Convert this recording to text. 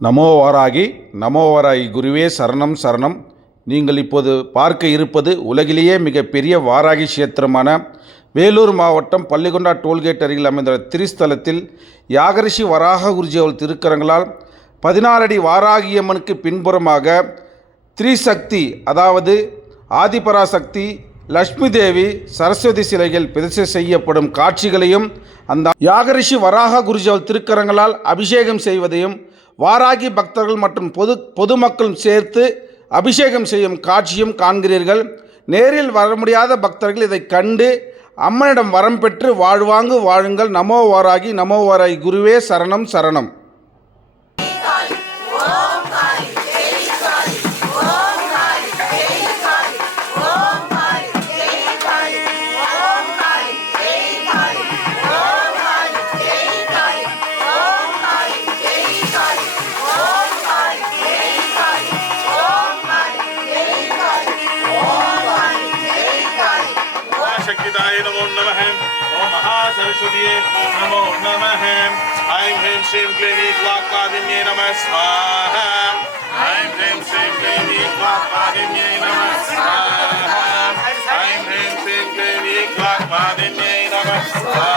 நமோ வாராகி நமோ வாராகி குருவே சரணம் சரணம். நீங்கள் இப்போது பார்க்க இருப்பது உலகிலேயே மிகப்பெரிய வாராகி கஷேத்திரமான வேலூர் மாவட்டம் பள்ளிகொண்டா டோல்கேட் அருகில் அமைந்துள்ள திரிஸ்தலத்தில் யாகரிஷி வராக குருஜி அவள் திருக்கரங்களால் பதினாறு அடி வாராகியம்மனுக்கு பின்புறமாக திரிசக்தி அதாவது ஆதிபராசக்தி லட்சுமி தேவி சரஸ்வதி சிலைகள் பிரதிஷ்டை செய்யப்படும் காட்சிகளையும் அந்த யாகரிஷி வராக குருஜி அவள் திருக்கரங்களால் அபிஷேகம் செய்வதையும் வாராகி பக்தர்கள் மற்றும் பொது பொதுமக்களும் சேர்த்து அபிஷேகம் செய்யும் காட்சியும் காண்கிறீர்கள். நேரில் வர முடியாத பக்தர்கள் இதை கண்டு அம்மனிடம் வரம் பெற்று வாழ்வாங்கு வாழுங்கள். நமோ வாராகி நமோ வாராகி குருவே சரணம் சரணம். महासरस्वतीये नमो नमः ऐं ह्रीं श्रीं क्लीं वाक्पादिन्ये नमः स्वाहा ऐं ह्रीं श्रीं क्लीं वाक्पादिन्ये नमः स्वाहा ऐं ह्रीं श्रीं क्लीं वाक्पादिन्ये नमः स्वाहा